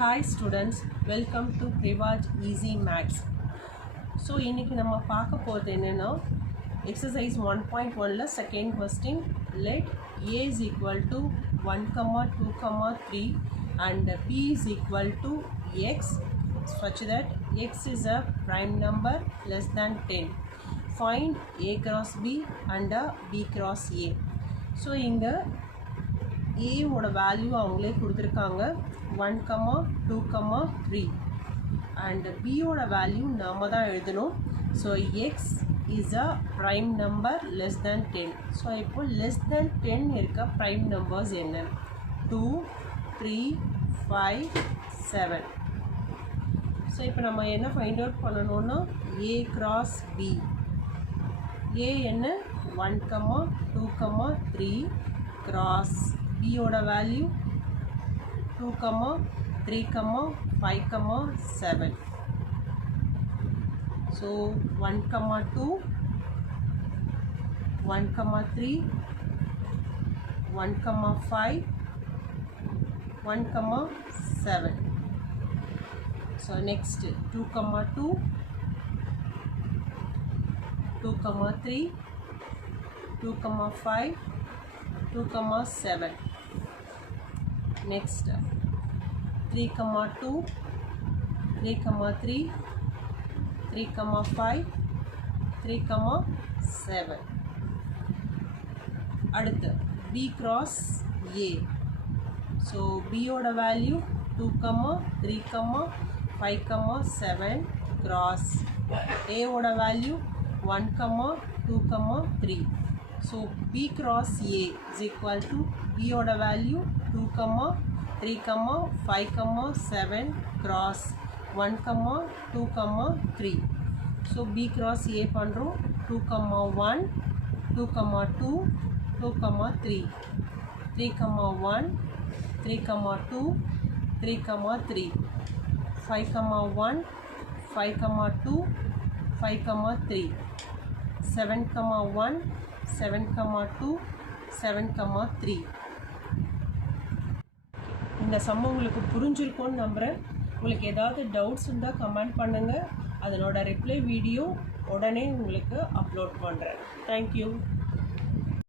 Hi students, welcome to Privaj Easy Maths. So இன்னைக்கு நம்ம பார்க்க போறது என்னன்னா exercise 1.1ல second question, let a is equal to 1, 2, 3 and b is equal to x such that x is a prime number less than 10. Find a cross b and b cross a. So இங்க a ஓட value அவங்களே கொடுத்துருக்காங்க 1, 2, 3 and b ஓட value நாம தான் எழுதணும். So x is a prime number less than 10. So இப்போ less than 10 இருக்க prime numbers என்ன? 2, 3, 5, 7. ஸோ இப்போ நம்ம என்ன ஃபைண்ட் அவுட் பண்ணணும்னா a cross b. a என்ன 1, 2, 3 cross b ஓட value 2, 3, 5, 7. So 1, 2, 1, 3, 1, 5, 1, 7. So next 2, 2, 2, 3, 2, 5, 2, 7. Next 3, 2, 3, 3, 3, 5, 3, 7. அடுத்து b cross a. So b ஓட வேல்யூ 2, 3, 5, 7 cross a ஓட value 1, 2, 3. So b cross a is equal to b ஓட value 2, 3, 5, 7 cross 1, 2, 3. So b cross a பண்ணுறோம் 2, 1, 2, 2, 2, 3, 3, 1, 3, 2, 3, 3, 5, 1, 5, 2, 5, 3, 7, 1, 7, 2, 7, 3. இந்த some உங்களுக்கு புரிஞ்சிருக்கும்னு நம்புகிறேன். உங்களுக்கு ஏதாவது டவுட்ஸ் இருந்தால் கமெண்ட் பண்ணுங்கள். அதனோட ரிப்ளை வீடியோ உடனே உங்களுக்கு அப்லோட் பண்ணுறேன். தேங்க்யூ.